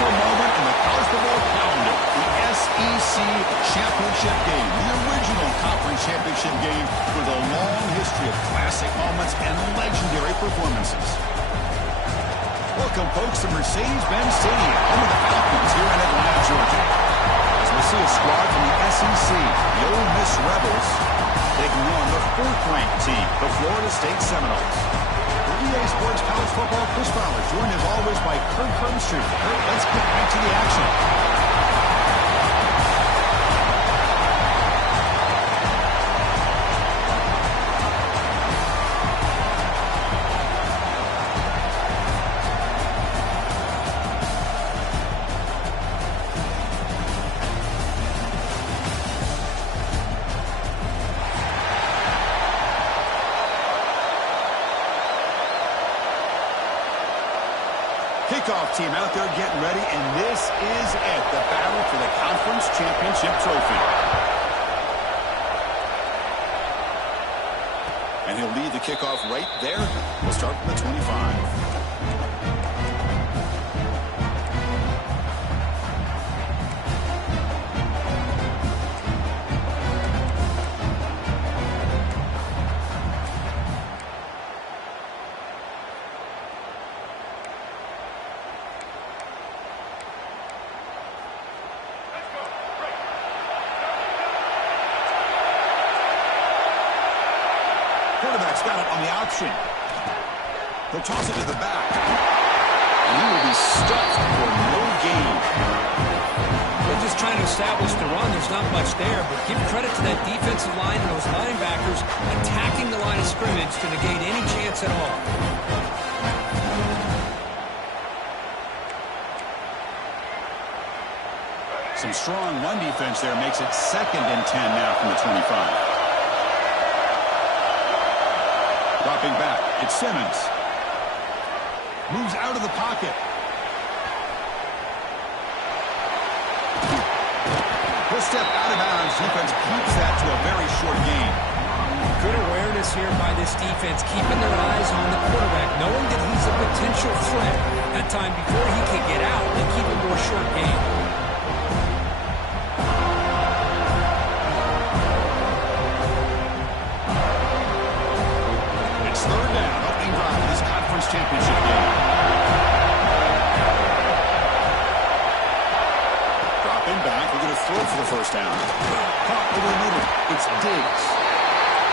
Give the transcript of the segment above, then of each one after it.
special moment in the college football calendar. The SEC championship game. The original conference championship game with a long history of classic moments and legendary performances. Welcome, folks, to Mercedes-Benz Stadium, home of the Falcons here in Atlanta, Georgia. As we see a squad from the SEC, the Ole Miss Rebels, taking on the 4th-ranked team, the Florida State Seminoles. For EA Sports College Football, Chris Fowler, joined as always by Kurt Crumstreet. Kurt, let's get right to the action. Kickoff team out there getting ready, and this is it, the battle for the conference championship trophy. And he'll lead the kickoff right there. We'll start from the 25. Quarterback's got it on the option. He'll toss it to the back. And he will be stuffed for no gain. They're just trying to establish the run. There's not much there, but give credit to that defensive line and those linebackers attacking the line of scrimmage to negate any chance at all. Some strong run defense there makes it 2nd and 10 now from the 25. Dropping back, it's Simmons. Moves out of the pocket. He'll step out of bounds. Defense keeps that to a very short gain. Good awareness here by this defense, keeping their eyes on the quarterback, knowing that he's a potential threat. That time before he can get out, they keep him to a short gain. Championship game. Dropping back, we're going to throw for the first down. Caught over the middle. It's Diggs.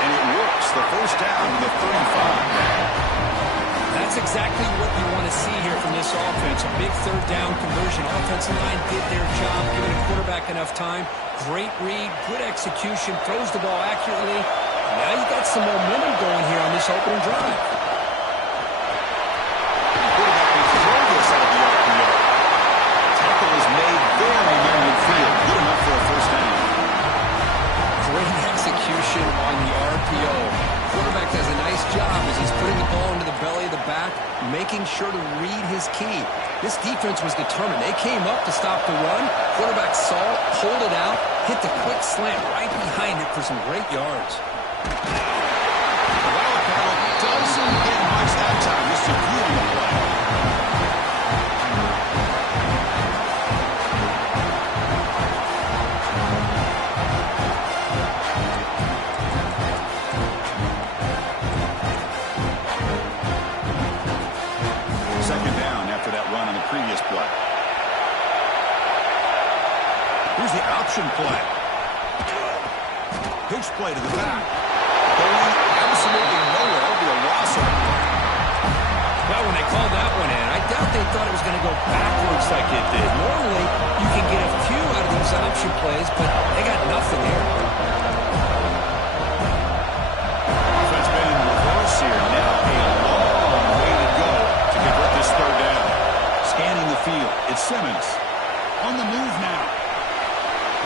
And it works. The first down to the 35. That's exactly what you want to see here from this offense. A big 3rd down conversion. Offensive line did their job, giving the quarterback enough time. Great read, good execution, throws the ball accurately. Now you got some momentum going here on this opening drive. On the RPO. Quarterback does a nice job as he's putting the ball into the belly of the back, making sure to read his key. This defense was determined. They came up to stop the run. Quarterback saw it, pulled it out, hit the quick slant right behind it for some great yards. The Wildcat doesn't get much that time. Just a beautiful play. Previous play. Here's the option play. Pitch play to the back. Going absolutely nowhere. It'll be a loss of it. Well, when they called that one in, I doubt they thought it was going to go backwards like it did. Normally, you can get a few out of these option plays, but they got nothing here. Offense been in reverse here. Now a long way to go to convert this 3rd down. Scanning the field, it's Simmons. On the move now.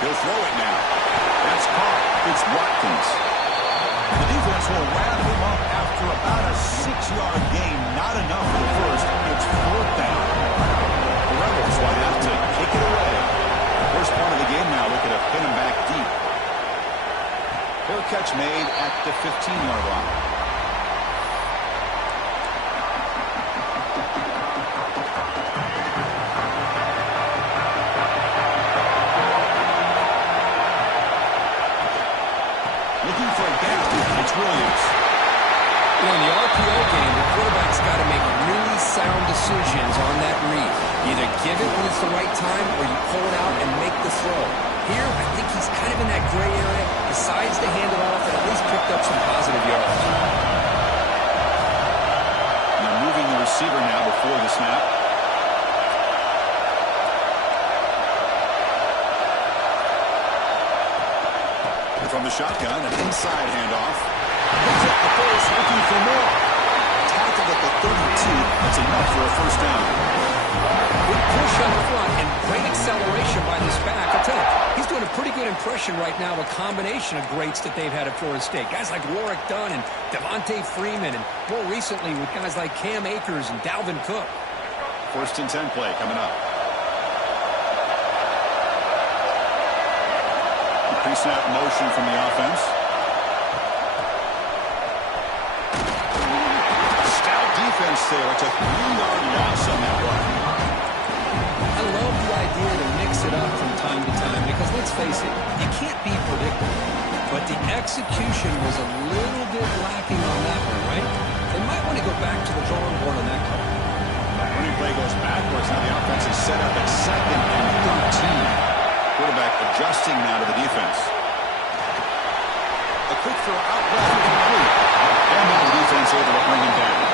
He'll throw it now. That's caught. It's Watkins. The defense will wrap him up after about a 6-yard gain. Not enough for the first. It's 4th down. The Rebels will have to kick it away. First part of the game now, looking to pin him back deep. Fair catch made at the 15-yard line. give it when it's the right time, or you pull it out and make the throw. Here, I think he's kind of in that gray area, decides to hand it off, and at least picked up some positive yards. They're moving the receiver now before the snap. From the shotgun, an inside handoff. Picks up the face, looking for more. Tackled at the 32. That's enough for a first down. Good push up front and great acceleration by this back. I'll tell you, he's doing a pretty good impression right now of a combination of greats that they've had at Florida State. Guys like Warwick Dunn and Devontae Freeman, and more recently with guys like Cam Akers and Dalvin Cook. First and 10 play coming up. Pre-snap motion from the offense. Stout defense there. It's a 3-yard loss on that one. I love the idea to mix it up from time to time because, let's face it, you can't be predictable. But the execution was a little bit lacking on that one, right? They might want to go back to the drawing board on that call. Running play goes backwards. Now the offense is set up at 2nd and 13. Quarterback adjusting now to the defense. A quick throw out left, complete. And now the defense able to bring him down.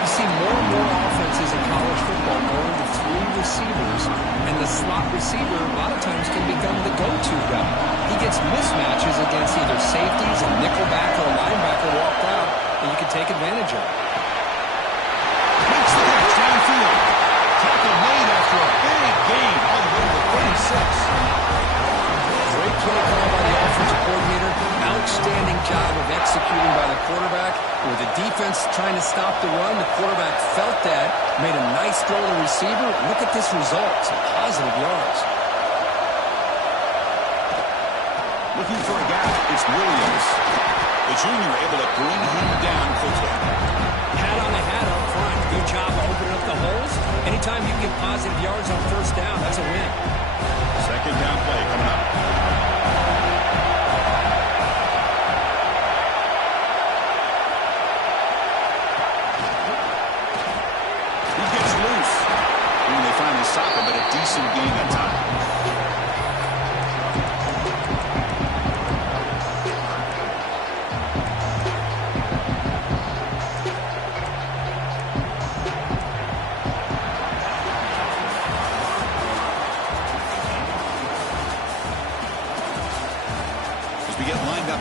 You see more and more offenses in college football going to 3 receivers, and the slot receiver a lot of times can become the go-to guy. He gets mismatches against either safeties, a nickelback, or a linebacker walked out, and you can take advantage of it. Makes the catch downfield. Tackle made after a big gain all the way to the 36. Great play call by the offensive coordinator. Outstanding job of executing by the quarterback. With the defense trying to stop the run, the quarterback felt that, made a nice throw to the receiver. Look at this result. Some positive yards. Looking for a gap. It's Williams. The junior able to bring him down quickly. Hat on the hat up front. Good job of opening up the holes. Anytime you get positive yards on first down, that's a win. Second down play coming up. He gets loose. And they finally stop him, but a decent gain that time.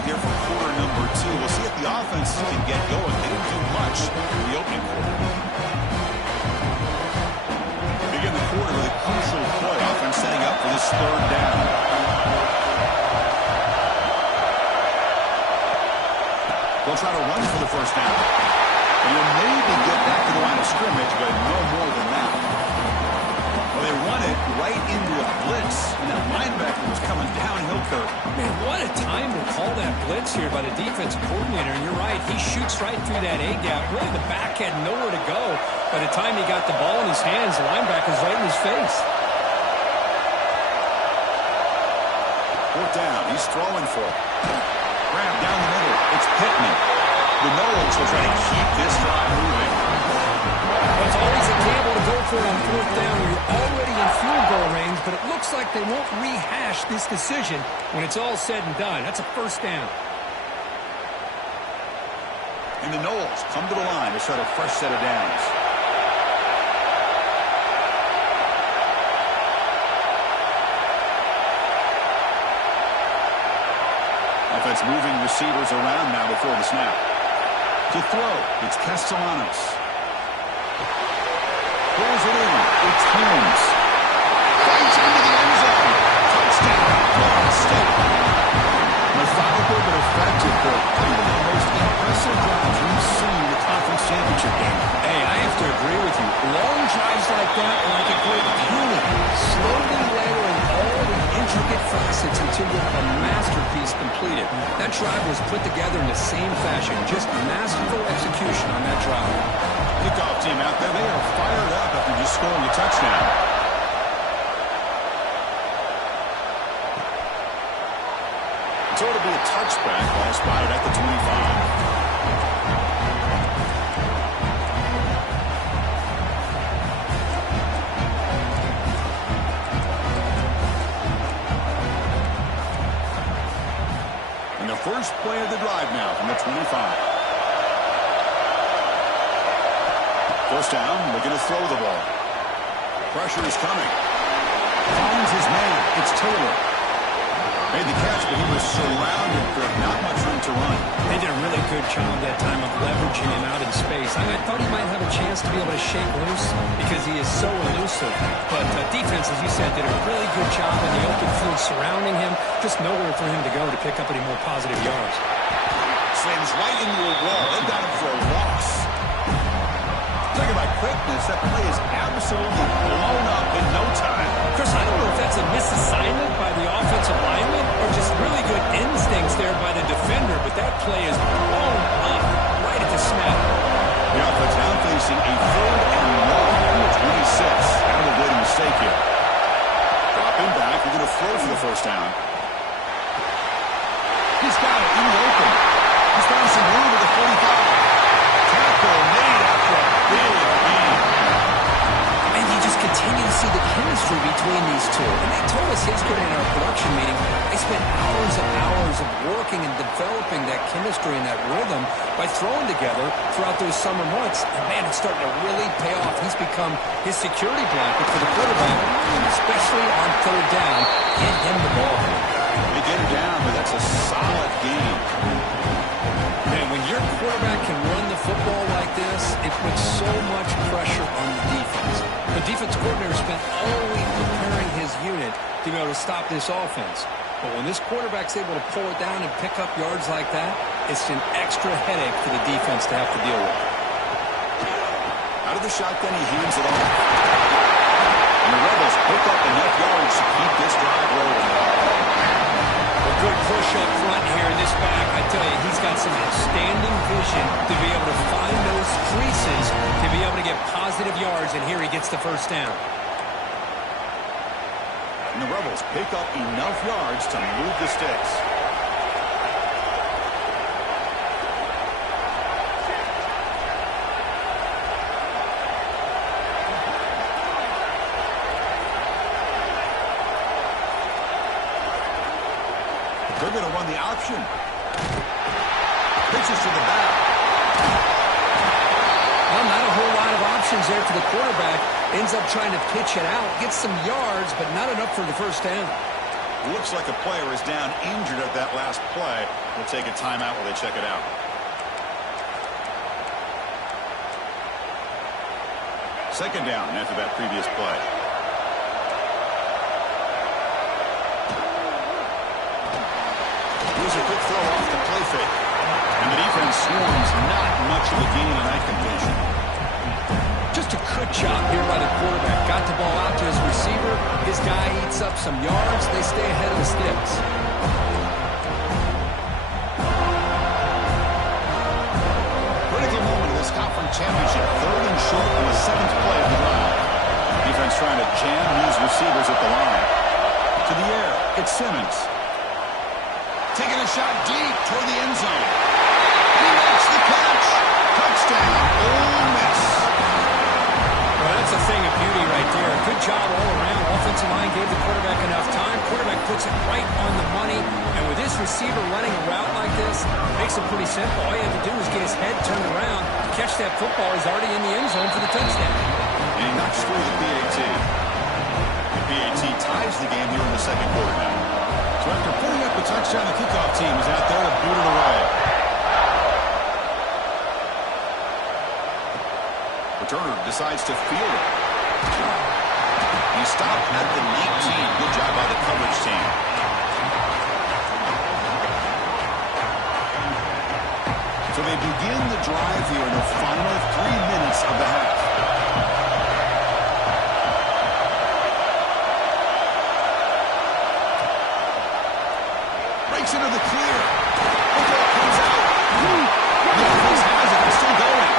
Here for quarter number 2. We'll see if the offense can get going. They didn't do much in the opening quarter. Begin the quarter with a crucial play. Offense setting up for this third down. They'll try to run for the first down. And you'll maybe get back to the line of scrimmage, but no more than that. Well, they run it right into a blitz, and that linebacker was coming downhill curve. Man, what a time to call that blitz here by the defensive coordinator. And you're right, he shoots right through that A-gap. Really, the back had nowhere to go. By the time he got the ball in his hands, the linebacker's right in his face. Fourth down, he's throwing for it. Grab down the middle, it's Pittman. The Noles will try to keep this drive moving. Well, it's always a gamble to go for it on fourth down when you're already in field goal range, but it looks like they won't rehash this decision when it's all said and done. That's a first down. And the Noles come to the line to start a fresh set of downs. Offense moving receivers around now before the snap. To throw, it's Castellanos. Throws it in. It's Holmes. Fights into the end zone. Touchdown, Florida State. Methodical but effective for one of the most impressive drives we've seen in the conference championship game. Hey, I have to agree with you. Long drives like that are like a great painting. Slowly layering all the intricate facets until you have a masterpiece completed. That drive was put together in the same fashion. Just masterful execution on that drive. Kickoff team out there, they are fired up after just scoring a touchdown. So it'll be a touchback, ball spotted at the 25. first play of the drive now from the 25. First down, looking to throw the ball. Pressure is coming. Finds his man. It's Taylor. Made the catch, but he was surrounded for not much room to run. They did a really good job that time of leveraging him out in space. I thought he might have a chance to be able to shake loose because he is so elusive. But defense, as you said, did a really good job in the open field surrounding him. Just nowhere for him to go to pick up any more positive yards. Slams right into a wall. They got him for a loss. Talking about quickness, that play is absolutely blown up in no time. Chris, I don't know if that's a misassignment by the offensive lineman or just really good instincts there by the defender, but that play is blown up right at the snap. The offense now facing a 3rd and 1 from the 26. Kind of avoiding a mistake here. Dropping back, we're going to throw for the first down. He's got it in the open. He's found some room at the 45. Tackle made after a big gain. And you just continue to see the chemistry between these two. And they told us yesterday in our production meeting, they spent hours and hours of working and developing that chemistry and that rhythm by throwing together throughout those summer months. And man, it's starting to really pay off. He's become his security blanket for the quarterback, especially on 3rd down. Get him the ball. They get it down, but that's a solid game. Man, when your quarterback can run the football like this, it puts so much pressure on the defense. The defense coordinator spent all week preparing his unit to be able to stop this offense. But when this quarterback's able to pull it down and pick up yards like that, it's an extra headache for the defense to have to deal with. Out of the shotgun, he hands it off. And the Rebels pick up enough yards to keep this drive rolling. A good push up front here in this back. I tell you, he's got some outstanding vision to be able to find those creases, to be able to get positive yards, and here he gets the first down. And the Rebels pick up enough yards to move the sticks. They're going to run the option. Pitches to the back. Well, not a whole lot of options there for the quarterback. Ends up trying to pitch it out. Gets some yards, but not enough for the first down. Looks like a player is down injured at that last play. We'll take a timeout while they check it out. Second down after that previous play. Here's a quick throw off the play fake. And the defense swarms not much of a gain on that completion. Just a good job here by the quarterback. Got the ball out to his receiver. His guy eats up some yards. They stay ahead of the sticks. Critical moment of this conference championship. 3rd and short on the 7th play of the drive. Defense trying to jam these receivers at the line. To the air, it's Simmons. Taking a shot deep toward the end zone. And he makes the catch. Touchdown, Ole Miss. Well, that's a thing of beauty right there. Good job all around. Offensive line gave the quarterback enough time. Quarterback puts it right on the money. And with this receiver running a route like this, it makes it pretty simple. All you have to do is get his head turned around. Catch that football. He's already in the end zone for the touchdown. And he knocks through the PAT. The PAT ties the game here in the second quarter now. So after putting up a touchdown, the kickoff team is out there to boot it away. Returner decides to field it. He stopped at the 19. Good job by the coverage team. So they begin the drive here in the final 3 minutes of the half. Breaks into the clear. Football comes out. The offense has it. They're still going.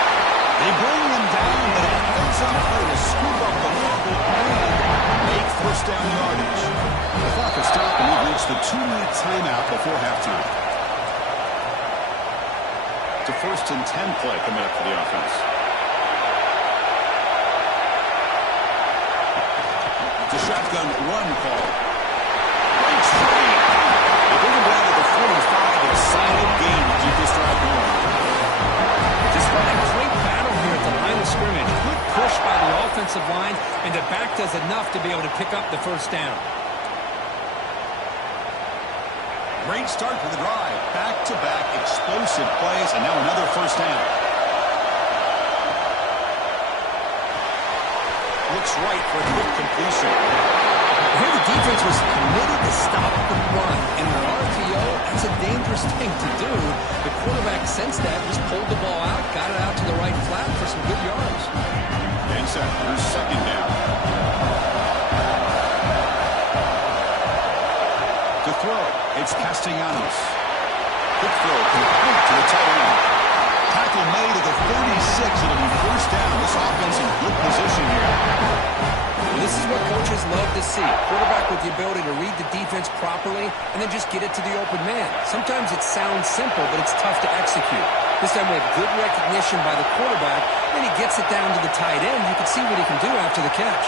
They bring them down, but it ends up play to scoop up the football and make first down yardage. The clock has stopped, and we've reached the 2-minute timeout before halftime. It's a 1st and 10 play coming up for the offense. It's a shotgun run call. Breaks free. They bring him down to the 45 and a solid scrimmage. Good push by the offensive line, and the back does enough to be able to pick up the first down. Great start for the drive. Back-to-back explosive plays, and now another first down. Looks right for a quick completion. Here the defense was committed to stop the run. In an RPO, that's a dangerous thing to do. The quarterback sensed that, just pulled the ball out, got it out to the right flat for some good yards. And set for second down. To throw, it's Castellanos. Quick throw, complete to the tight end. Tackle made at the 36. It'll be first down. This offense in good position here. This is what coaches love to see. Quarterback with the ability to read the defense properly and then just get it to the open man. Sometimes it sounds simple, but it's tough to execute. This time we have good recognition by the quarterback, and he gets it down to the tight end. You can see what he can do after the catch.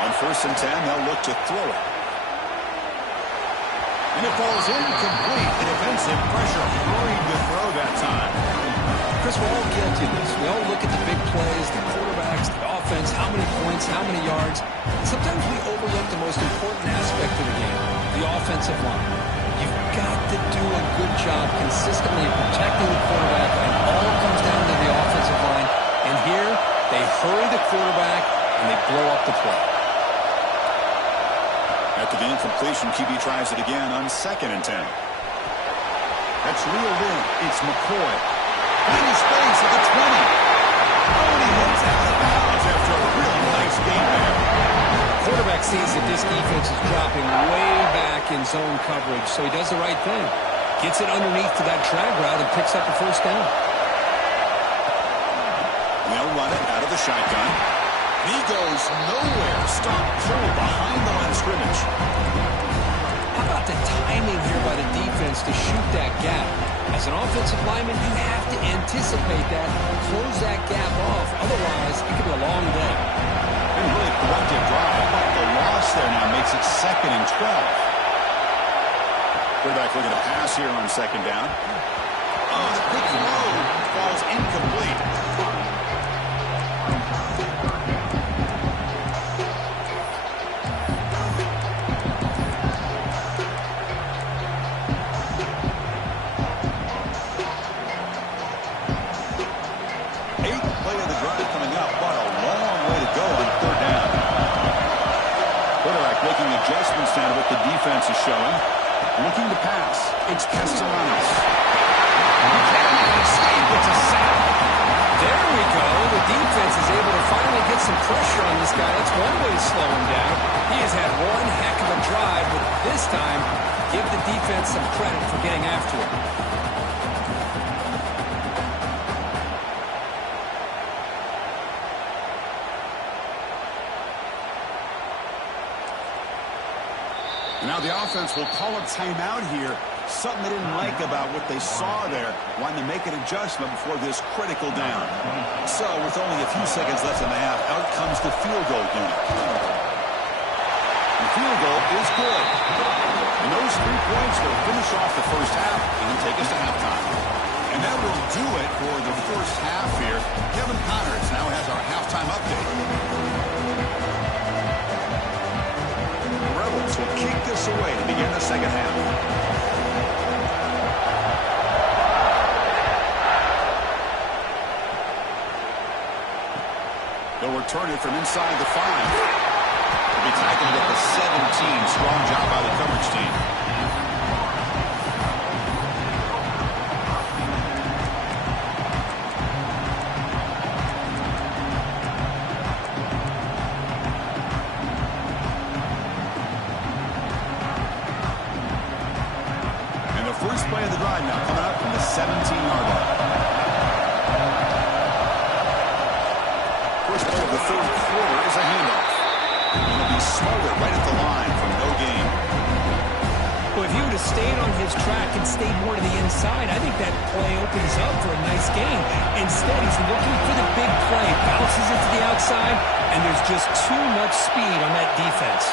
On 1st and 10, they'll look to throw it. And it falls incomplete. The defensive pressure hurried the throw that time. Chris, we're all guilty of this. We all look at the big plays, the quarterbacks, the offense, how many points, how many yards. Sometimes we overlook the most important aspect of the game, the offensive line. You've got to do a good job consistently protecting the quarterback, and all comes down to the offensive line. And here, they hurry the quarterback, and they blow up the play. After the incompletion, QB tries it again on 2nd and 10. That's reeled in. It's McCoy. In space at the 20. Oh, and he hits out of bounds after a really nice game there. Quarterback sees that this defense is dropping way back in zone coverage, so he does the right thing. Gets it underneath to that drag route and picks up the first down. And they'll run it out of the shotgun. He goes nowhere. Stop cold behind the line of scrimmage. How about the timing here by the defense to shoot that gap? As an offensive lineman, you have to anticipate that, close that gap off. Otherwise, it could be a long day. And really productive drive, but the loss there now makes it 2nd and 12. Quarterback looking to pass here on 2nd down. Oh, the big throw falls incomplete. Adjustments down to what the defense is showing. Looking to pass. It's Castellanos. It's a sack. There we go. The defense is able to finally get some pressure on this guy. That's one way to slow him down. He has had one heck of a drive, but this time, give the defense some credit for getting after him. Now the offense will call a timeout here. Something they didn't like about what they saw there. Wanting to make an adjustment before this critical down. So with only a few seconds left in the half, out comes the field goal unit. The field goal is good. And those 3 points will finish off the first half and take us to halftime. And that will do it for the first half here. Kevin Connors now has our halftime update. Rebels will kick this away to begin the second half. They'll return it from inside the 5. They'll be tackled at the 17. Strong job by the coverage team. Play of the drive now, coming up from the 17-yard line. First play of the 3rd quarter is a handoff. It'll be smothered right at the line from no gain. Well, if he would have stayed on his track and stayed more to the inside, I think that play opens up for a nice gain. Instead, he's looking for the big play, bounces it to the outside, and there's just too much speed on that defense.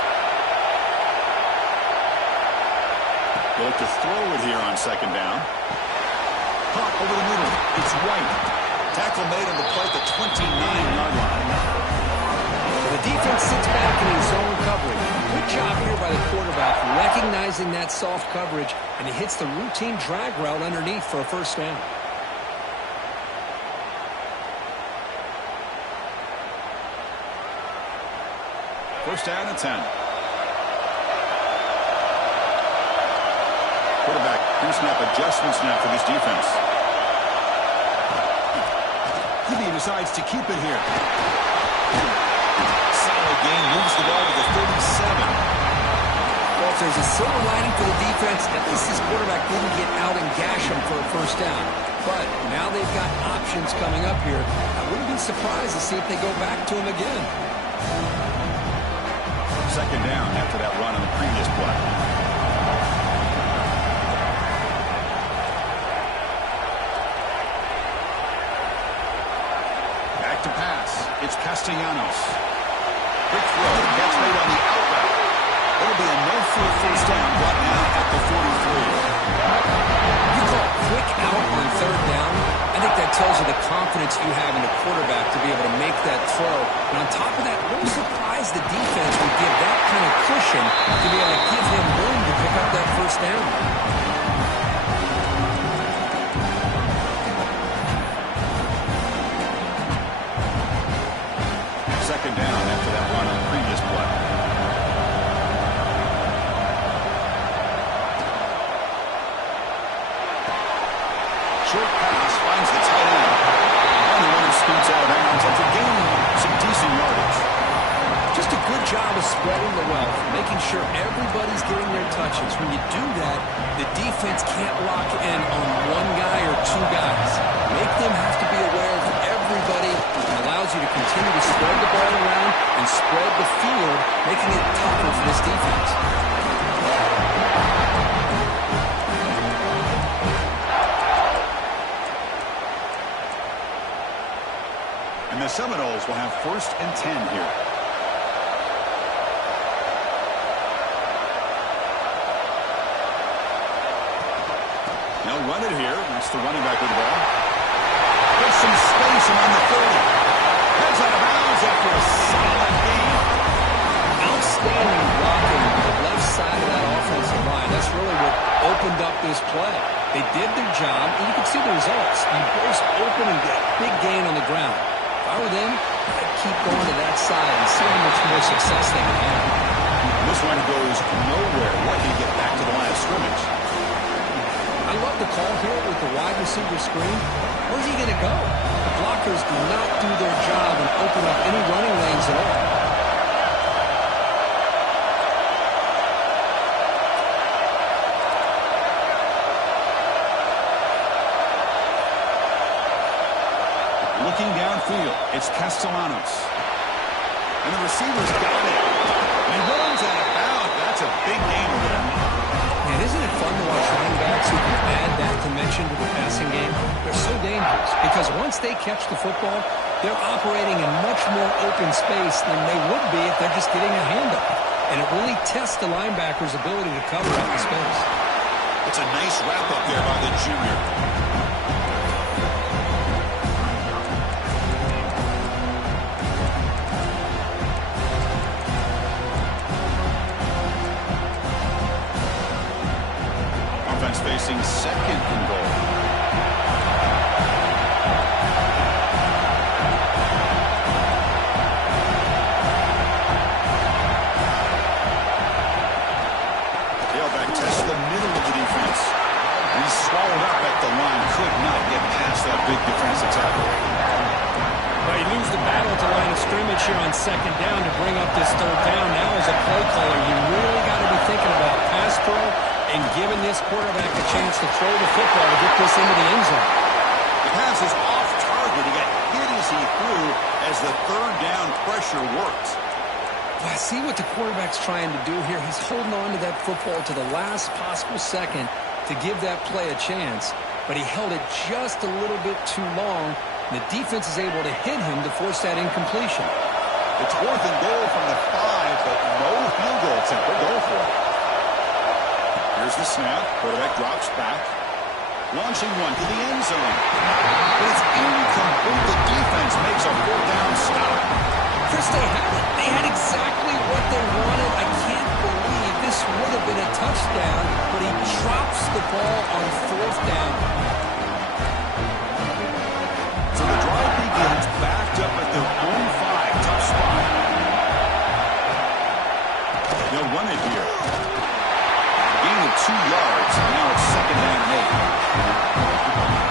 They look to throw it here on 2nd down. caught over the middle. It's White. Tackle made on the play at the 29-yard line. The defense sits back in his zone coverage. Good job here by the quarterback, recognizing that soft coverage, and he hits the routine drag route underneath for a first down. First down and 10. Quarterback, pre-snap adjustments now for this defense. He decides to keep it here. Solid gain, moves the ball to the 37. Well, if there's a silver lining for the defense, at least this quarterback didn't get out and gash him for a first down. But now they've got options coming up here. I wouldn't be surprised to see if they go back to him again. Second down after that run on the previous play. Back to pass. It's Castellanos. Quick throw. Gets made on the outlet. It'll be a no-full first down, but now at the 43. You call quick out on third down. I think that tells you the confidence you have in the quarterback to be able to make that throw. And on top of that, a little surprised the defense would give that kind of cushion to be able to give him room to pick up that first down. Second down after that run on the previous play. Short pass finds the tight end. And the runner scoots out of bounds after gaining some decent yardage. Just a good job of spreading the wealth, making sure everybody's getting their touches. When you do that, the defense can't lock in on one guy or two guys. Make them have to be aware of everybody. It allows you to continue to spread the ball around and spread the field, making it tougher for this defense. And the Seminoles will have first and 10 here. They'll run it here. That's the running back with the ball. There's some space around the 30. Heads out of bounds after a solid gain. Outstanding blocking on the left side of that offensive line. That's really what opened up this play. They did their job, and you can see the results. You burst open and get a big gain on the ground. If I were them, I'd keep going to that side and see how much more success they can have. This one goes nowhere. Lucky to get back to the line of scrimmage. I love the call here with the wide receiver screen. Where's he going to go? The blockers do not do their job and open up any running lanes at all. Looking downfield, it's Castellanos. And the receiver's got it. And he runs out of bounds. That's a big gain over there. Man, isn't it fun to watch running backs who can add that dimension to the passing game? They're so dangerous because once they catch the football, they're operating in much more open space than they would be if they're just getting a handoff. And it really tests the linebacker's ability to cover up the space. It's a nice wrap-up there by the junior. Facing second and goal. Tailback tests the middle of the defense. And he's swallowed up at the line. Could not get past that big defensive tackle. Well, you lose the battle at the line of scrimmage here on second down to bring up this third down. Now as a play caller, you really got to be thinking about pass pro and giving this quarterback a chance to throw the football to get this into the end zone. The pass is off target. He got hit as he threw as the third down pressure worked. Well, I see what the quarterback's trying to do here. He's holding on to that football to the last possible second to give that play a chance, but he held it just a little bit too long. The defense is able to hit him to force that incompletion. It's fourth and goal from the 5, but no field goal attempt. They're going for it. Here's the snap. Quarterback drops back. Launching one to the end zone. But it's incomplete. The defense makes a 4th down stop. Chris, they had it. They had exactly what they wanted. I can't believe this would have been a touchdown, but he drops the ball on 4th down. So the drive begins backed up at their own 5. Tough spot. They'll run it here. Gain of 2 yards. Now it's 2nd down and 8.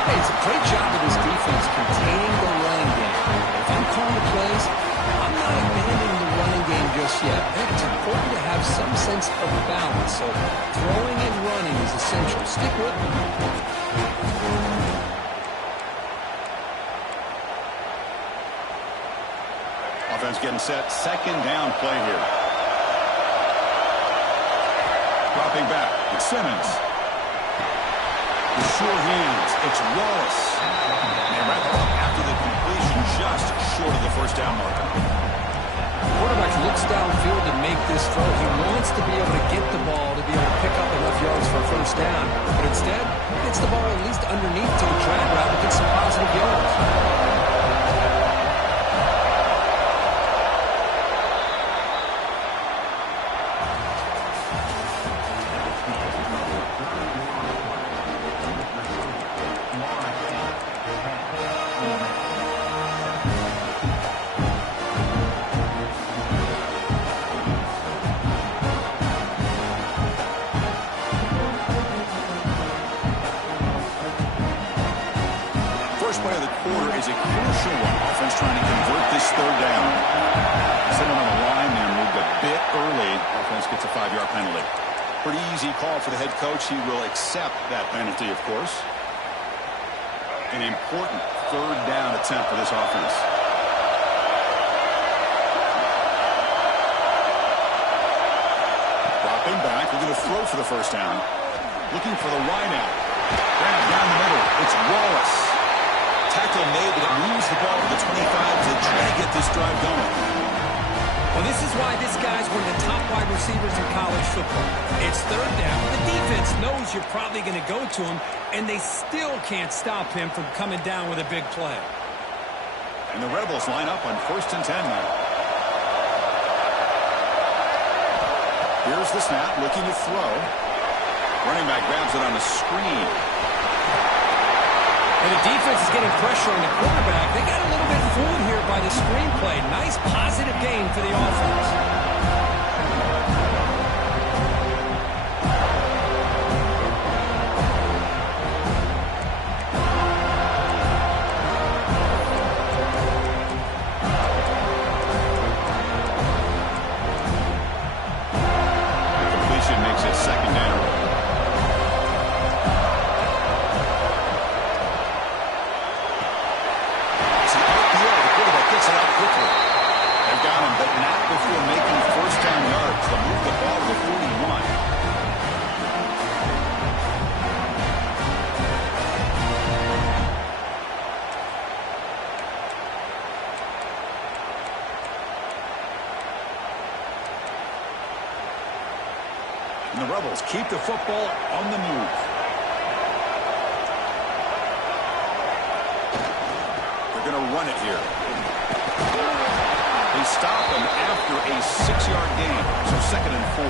Hey, it's a great job of this defense containing the running game. If I'm calling the plays, I'm not abandoning the running game just yet. It's important to have some sense of balance. So throwing and running is essential. Stick with me. Offense getting set. 2nd down play here. Dropping back. It's Simmons. The sure hands. It's Wallace. They wrap it up after the completion just short of the 1st down marker. Quarterback looks downfield to make this throw. He wants to be able to get the ball to be able to pick up enough yards for a 1st down. But instead, he gets the ball at least underneath to the drag route and gets some positive yards. Play of the quarter is a crucial one. Offense trying to convert this 3rd down. Sitting on the line there, moved a bit early. Offense gets a 5-yard penalty. Pretty easy call for the head coach. He will accept that penalty, of course. An important 3rd down attempt for this offense. Dropping back. We're going to throw for the 1st down. Looking for the wideout. Grab down the middle. It's Wallace. Tackle made, but it moves the ball to the 25 to try to get this drive going. Well, this is why this guy's one of the top wide receivers in college football. It's 3rd down. The defense knows you're probably going to go to him, and they still can't stop him from coming down with a big play. And the Rebels line up on 1st and 10 now. Here's the snap, looking to throw. Running back grabs it on the screen. And the defense is getting pressure on the quarterback. They got a little bit fooled here by the screenplay. Nice positive gain for the offense. Completion makes it 2nd down. Quickly. They've got him, but not before making 1st down yards. They'll move the ball to the 41. And the Rebels keep the football on the move. They're going to run it here. They stop him after a 6-yard gain, so 2nd and 4.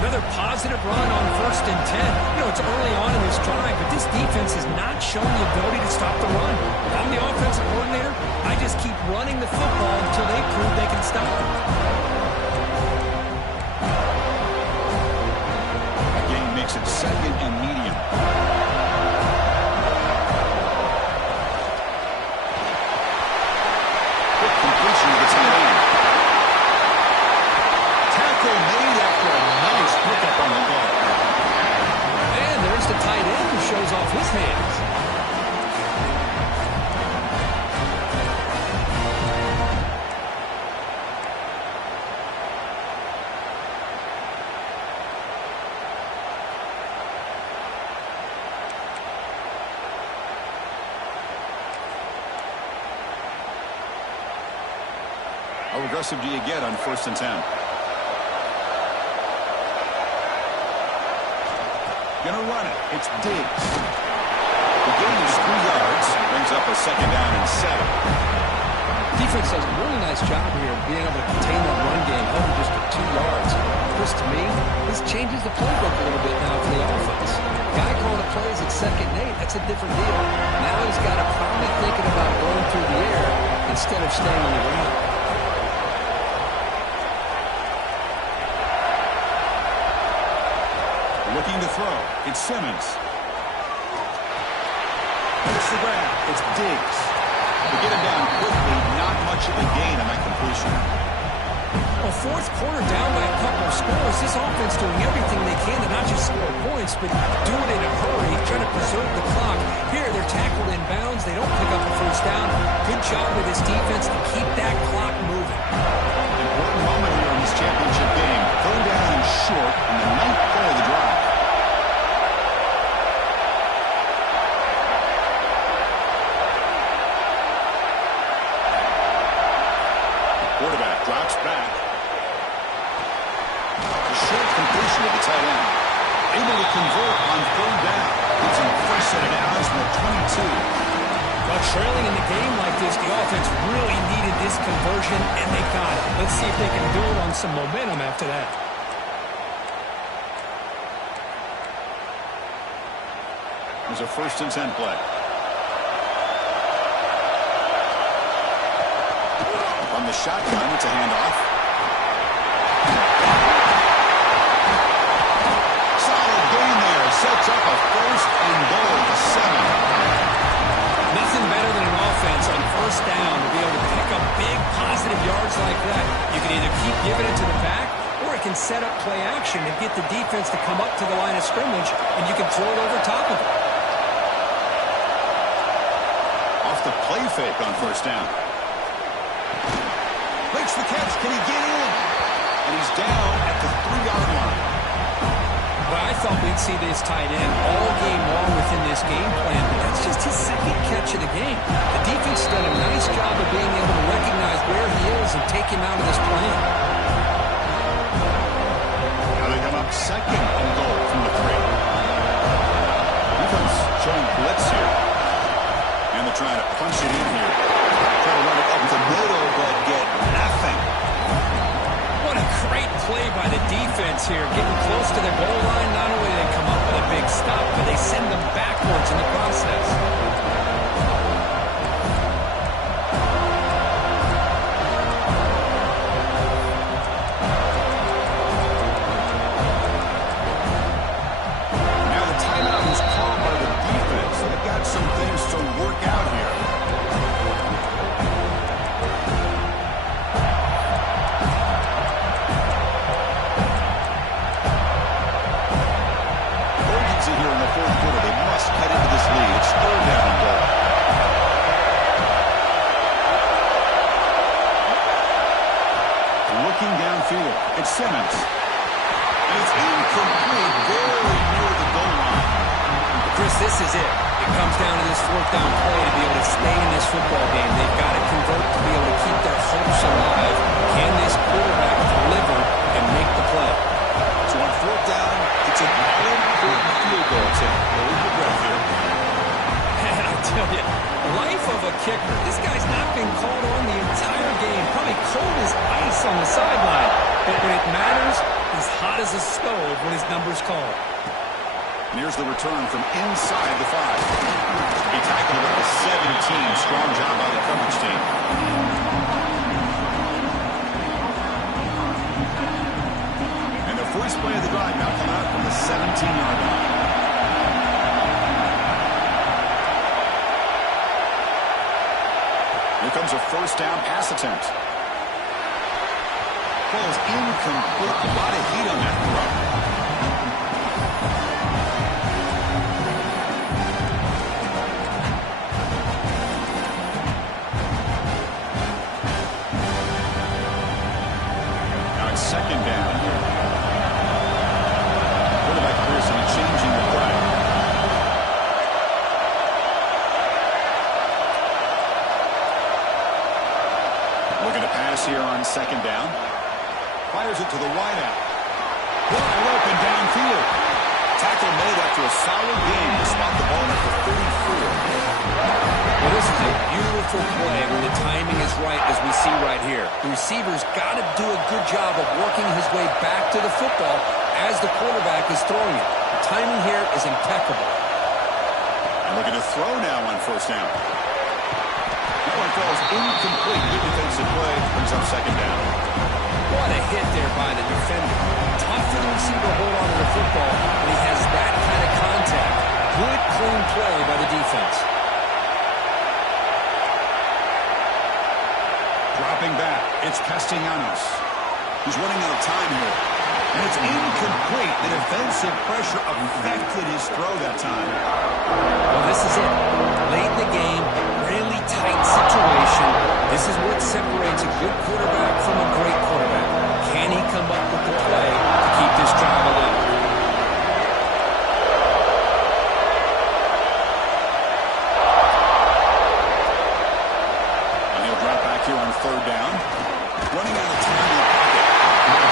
Another positive run on 1st and 10. You know, it's early on in this drive, but this defense has not shown the ability to stop the run. If I'm the offensive coordinator, I just keep running the football until they prove they can stop it. The game makes it 2nd and medium. Completion to the tight end. Tackle made after a nice pickup on the ball. And there's the tight end who shows off his hands. How aggressive do you get on 1st and 10? Going to run it. It's Diggs. The gain is 3 yards. Brings up a second down and 7. Defense does a really nice job here of being able to contain that run game, held just for 2 yards. Chris, to me, this changes the playbook a little bit now for the offense. Guy calling the plays at 2nd and 8, that's a different deal. Now he's got to probably thinking about going through the air instead of staying on the ground. Looking to throw. It's Simmons. It's the grab. It's Diggs. To get him down quickly, not much of a gain on that completion. Well, 4th quarter down by a couple of scores. This offense doing everything they can to not just score points, but do it in a hurry, trying to preserve the clock. Here, they're tackled in bounds. They don't pick up a 1st down. Good job with this defense to keep that clock moving. Important moment here in this championship game. 3rd down and short in the 9th play of the drive. Quarterback drops back. A short completion of the tight end. Able to convert on 3rd down. Gives him 1st set of downs from the 22. Well, trailing in the game like this, the offense really needed this conversion, and they got it. Let's see if they can build on some momentum after that. There's a 1st and 10 play. From the shotgun, it's a handoff. Solid gain there. Sets up a 1st and goal to 7. Nothing better than an offense on 1st down to be able to pick up big positive yards like that. You can either keep giving it to the back, or it can set up play action and get the defense to come up to the line of scrimmage, and you can throw it over top of it. Off the play fake on 1st down. Makes the catch. Can he get in? And he's down at the 3-yard line. Well, I thought we'd see this tight end all game long within this game plan, but that's just his 2nd catch of the game. The defense has done a nice job of being able to recognize where he is and take him out of this plan. Now they come up 2nd and goal from the 3. Defense showing blitz here. And they're trying to punch it in here. Try to run it up the middle, but get nothing. What a great play by the defense here. Getting close to the goal line, not only do they come up with a big stop, but they send them backwards in the process. Now the timeout is called by the defense. They've got some things to work out here. Here in the 4th quarter, they must cut into this lead. It's 3rd down and goal. Looking downfield, it's Simmons. And it's incomplete, very near the goal line. Chris, this is it. It comes down to this 4th down play to be able to stay in this football game. They've got to convert to be able to keep their hopes alive. Can this quarterback deliver and make the play? So on 4th down, it's an important field goal. So hold your breath here. And I tell you, life of a kicker. This guy's not been called on the entire game. Probably cold as ice on the sideline. But when it matters, he's hot as a stove when his number's called. And here's the return from inside the 5. He tackled at the 17. Strong job by the coverage team. First play of the drive now coming out from the 17-yard line. Here comes a 1st down pass attempt. Falls incomplete. A lot of heat on that throw. Now it's 2nd down here. Changing the play. Looking to pass here on 2nd down. Fires it to the wideout. Wide open downfield. Tackle made after a solid game to spot the ball at the 34. Well, this is a beautiful play when the timing is right, as we see right here. The receiver's got to do a good job of working his way back to the football as the quarterback is throwing it. The timing here is impeccable. And looking to throw now on first down. That one throws incomplete. Good defensive play. Brings up second down. What a hit there by the defender. Tough for the receiver to hold on to the football when he has that kind of contact. Good, clean play by the defense. Dropping back, it's Castellanos. He's running out of time here. And it's incomplete. The defensive pressure affected his throw that time. Well, this is it. Late in the game, really tight situation. This is what separates a good quarterback from a great quarterback. Can he come up with the play to keep this drive alive? And he'll drop back here on third down. Running out of time in the pocket.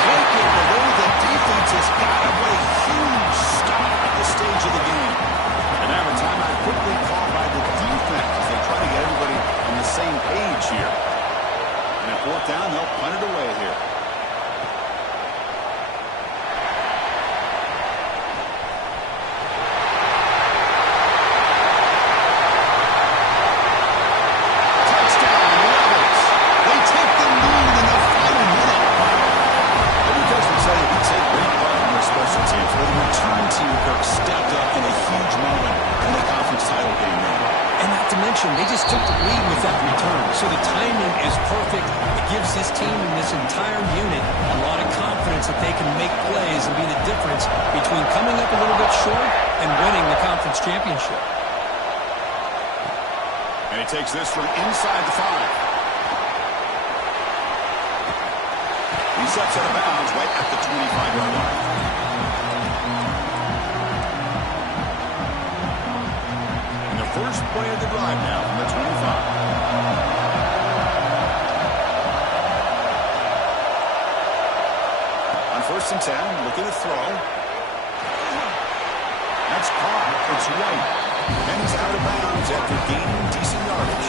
Breaking the way the defense has got to put a huge stop at this stage of the game. And now a timeout quickly called by the defense as they try to get everybody on the same page here. And at fourth down, they'll punt it away here. Touchdown, Rebels. They take the lead in the final minute. Every coach would say it's a great part of their special teams, where the return team, Kirk, stepped up in a huge moment in the conference title game there. And not to mention, they just took the lead with that return. So the timing is perfect. It gives this team and this entire unit a lot of confidence that they can make plays and be the difference between coming up a little bit short and winning the conference championship. And he takes this from inside the 5. He steps out of bounds right at the 25-yard line. And the first play of the drive now from the 25. On first and 10, looking to throw. That's caught. It's right. And he's out of bounds after gaining decent yardage.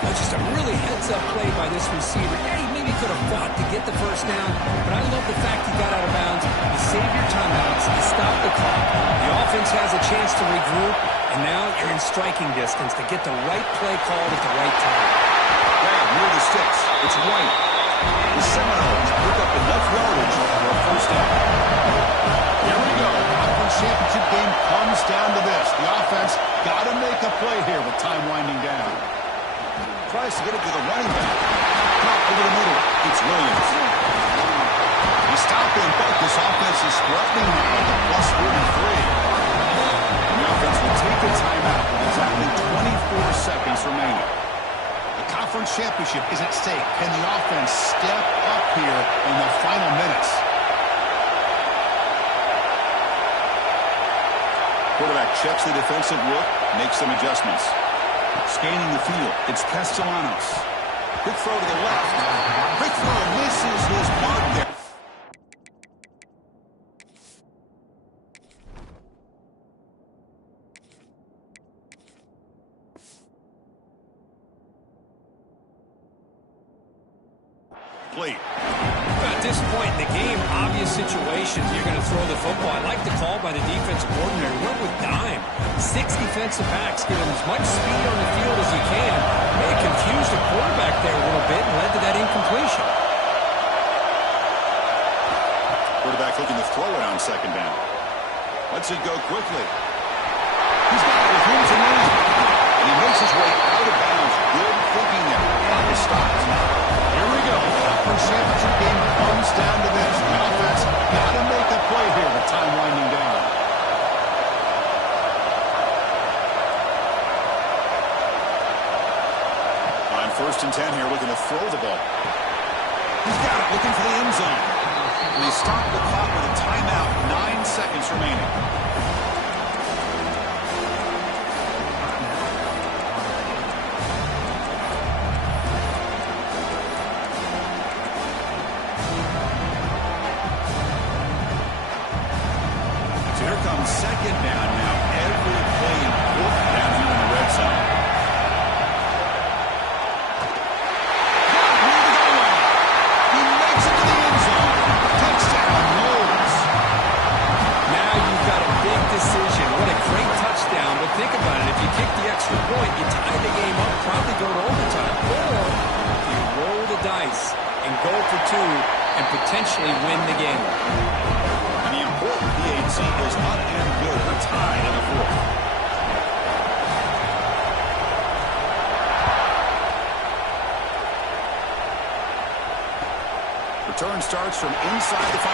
That's just a really heads-up play by this receiver. Yeah, he maybe could have fought to get the first down, but I love the fact he got out of bounds. You save your timeouts, you stop the clock. The offense has a chance to regroup, and now you're in striking distance to get the right play called at the right time. Grab near the sticks. It's right. The Seminoles pick up enough yardage for a first down. Here we go. Conference championship game comes down to this. The offense got to make a play here with time winding down. Tries to get it to the running back. Caught over the middle. It's Williams. He's stopping, but this offense is threatening now at the plus 43. And the offense will take a timeout with exactly 24 seconds remaining. The conference championship is at stake. Can the offense step up here in the final minutes? Quarterback checks the defensive look, makes some adjustments. Scanning the field, it's Castellanos. Quick throw to the left. Quick throw misses his mark there. At this point in the game, obvious situation. You're going to throw the football. I like the call by the defensive coordinator. Went with dime. 6 defensive backs. Give him as much speed on the field as you can. May have confused the quarterback there a little bit and led to that incompletion. Quarterback looking to throw it on second down. Lets it go quickly. He's got it with room to move. And he makes his way out of bounds. Good thinking there. Clock is stopped. Here we go. Conference championship game comes down to this. The offense got to make a play here with time winding down. On first and 10 here, looking to throw the ball. He's got it, looking for the end zone. And they stop the clock with a timeout. 9 seconds remaining. two and potentially win the game. And the important PAT is up and good. We're tied in the fourth. Return starts from inside the 5.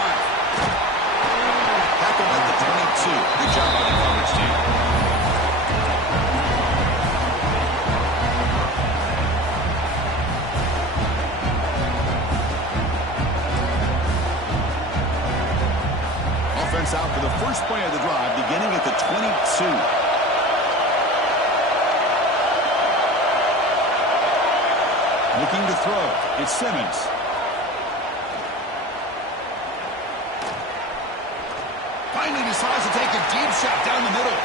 Tackled at the 22. Good job by the coverage team. Offense out for the first play of the drive, beginning at the 22. Looking to throw. It's Simmons. Finally decides to take a deep shot down the middle.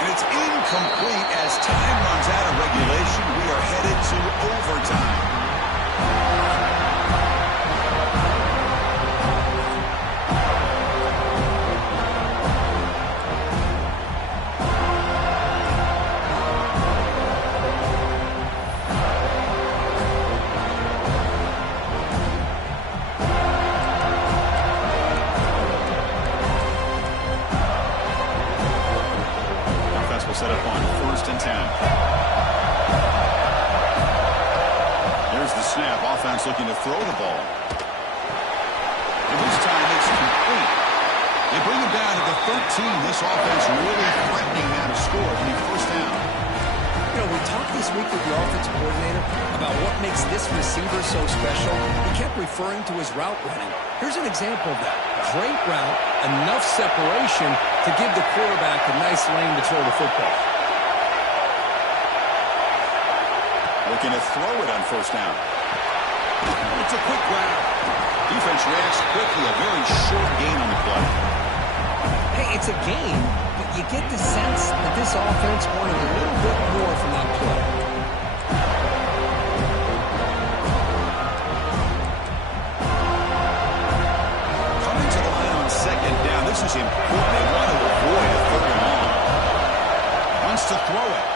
And it's incomplete as time runs out of regulation. We are headed to overtime. Set up on 1st and 10. There's the snap. Offense looking to throw the ball. And this time it's complete. They bring him down to the 13. This offense really threatening now to score to be first down. You know, we talked this week with the offensive coordinator about what makes this receiver so special. He kept referring to his route running. Here's an example of that. Great route, enough separation to give the quarterback a nice lane to throw the football. Looking to throw it on 1st down. It's a quick grab. Defense reacts quickly. A very short gain on the play. Hey, it's a gain, but you get the sense that this offense wanted a little bit more from that play. Coming to the line on 2nd down. This is important. They want to avoid a 3rd and long. Wants to throw it.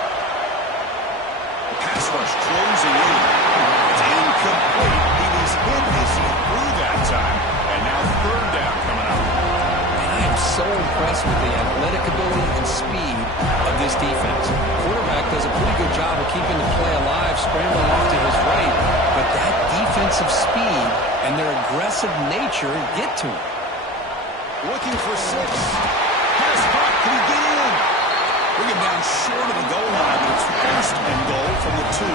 The pass rush closing in. It's incomplete. He was hit as he threw that time. And now 3rd down coming up. I am so impressed with the athletic ability and speed of this defense. Quarterback does a pretty good job of keeping the play alive, scrambling off to his right, but that defensive speed and their aggressive nature get to him. Looking for 6. Pass caught. Can he get in? Bring him down short of the goal line, but it's 1st and goal from the 2.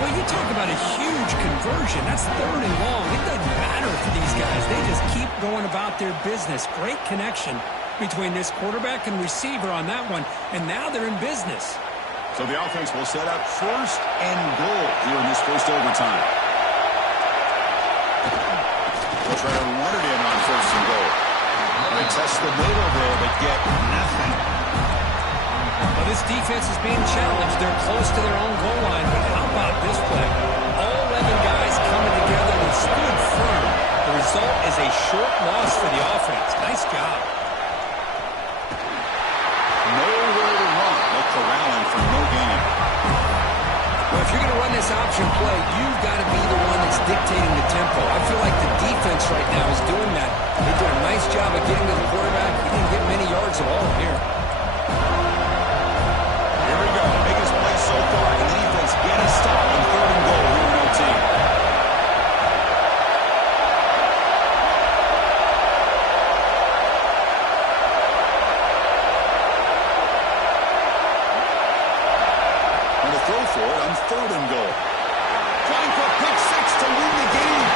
Well, you talk about a huge conversion. That's 3rd and long. It doesn't matter for these guys. They just keep going about their business. Great connection between this quarterback and receiver on that one, and now they're in business. So the offense will set up 1st and goal here in this first overtime. They'll try to run it in on 1st and goal. They test the middle there, but get nothing. Well, this defense is being challenged. They're close to their own goal line, but how about this play? All 11 guys coming together and stood firm. The result is a short loss for the offense. Nice job. Nowhere to run. They're corralling for no gain. Well, if you're going to run this option play, you've got to be the one that's dictating the tempo. I feel like the defense right now is doing that. They do a nice job of getting to the quarterback. He didn't get many yards at all here. Here we go. Biggest play so far. And the defense get a stop on 3rd and goal here in OT. And a throw for it on 3rd and goal. Trying for a pick 6 to win the game.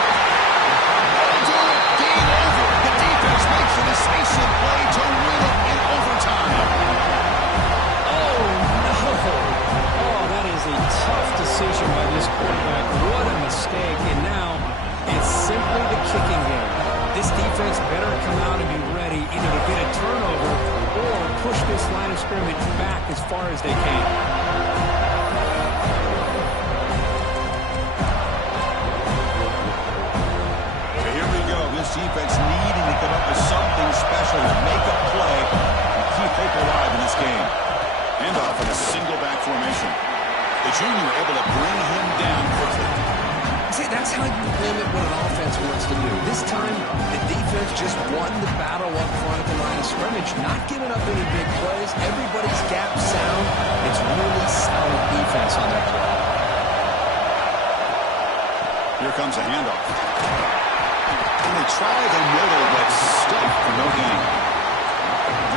Game over. The defense makes a decisive play to win it in overtime. Oh, no. Oh, that is a tough decision by this quarterback. What a mistake. And now it's simply the kicking game. This defense better come out and be ready either to get a turnover or push this line of scrimmage back as far as they can. This defense needing to come up with something special to make a play and keep hope alive in this game. Handoff in a single back formation. The junior able to bring him down quickly. See, That's how you limit what an offense wants to do. This time, the defense just won the battle up front at the line of scrimmage, not giving up any big plays. Everybody's gap sound. It's really solid defense on that play. Here comes a handoff. And they try the middle, but stuck for no gain.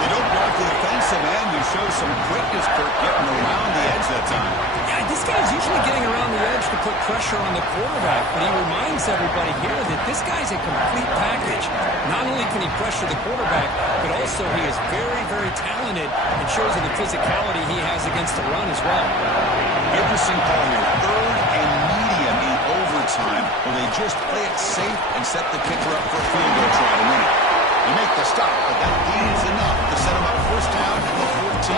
They don't block the defensive end. You show some quickness, Kirk, getting around the edge that time. Yeah, this guy's usually getting around the edge to put pressure on the quarterback, but he reminds everybody here that this guy's a complete package. Not only can he pressure the quarterback, but also he is very, very talented and shows in the physicality he has against the run as well. Interesting call here. 3rd and medium in overtime, where they just play it safe and set the kicker up for a field goal try to win it. They make the stop, but that gain is enough to set them up first down at the 14.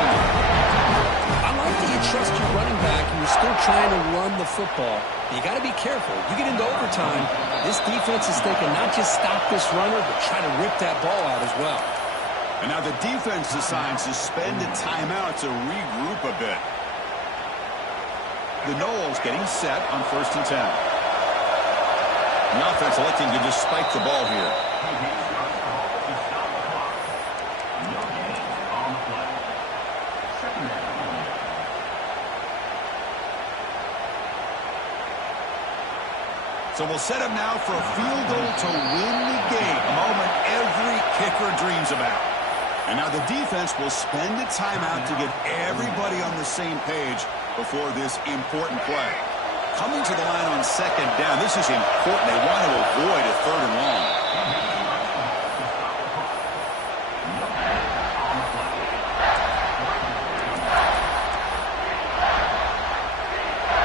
I like that you trust your running back and you're still trying to run the football. You got to be careful. You get into overtime, this defense is thinking not just stop this runner, but try to rip that ball out as well. And now the defense decides to spend a timeout to regroup a bit. The Noles getting set on 1st and 10. The offense electing to just spike the ball here. So we'll set up now for a field goal to win the game, a moment every kicker dreams about. And now the defense will spend a timeout to get everybody on the same page before this important play. Coming to the line on 2nd down, this is important. They want to avoid a 3rd and long.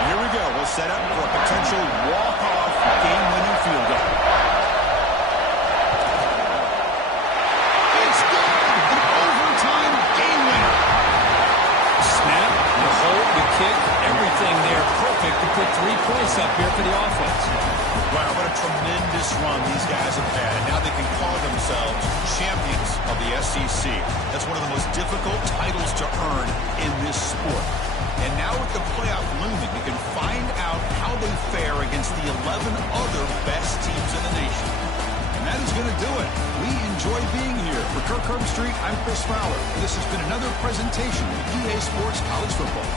Here we go. We'll set up for a potential walk-off game-winning field goal. It's good! An overtime game winner. Snap, the hold, the kick, everything there perfect to put 3 points up here for the offense. Wow, what a tremendous run these guys have had. And now they can call themselves champions of the SEC. That's one of the most difficult titles to earn in this sport. And now with the playoff looming, we can find out how they fare against the 11 other best teams in the nation. And that is going to do it. We enjoy being here. For Kirk Herbstreit, I'm Chris Fowler. This has been another presentation of EA Sports College Football.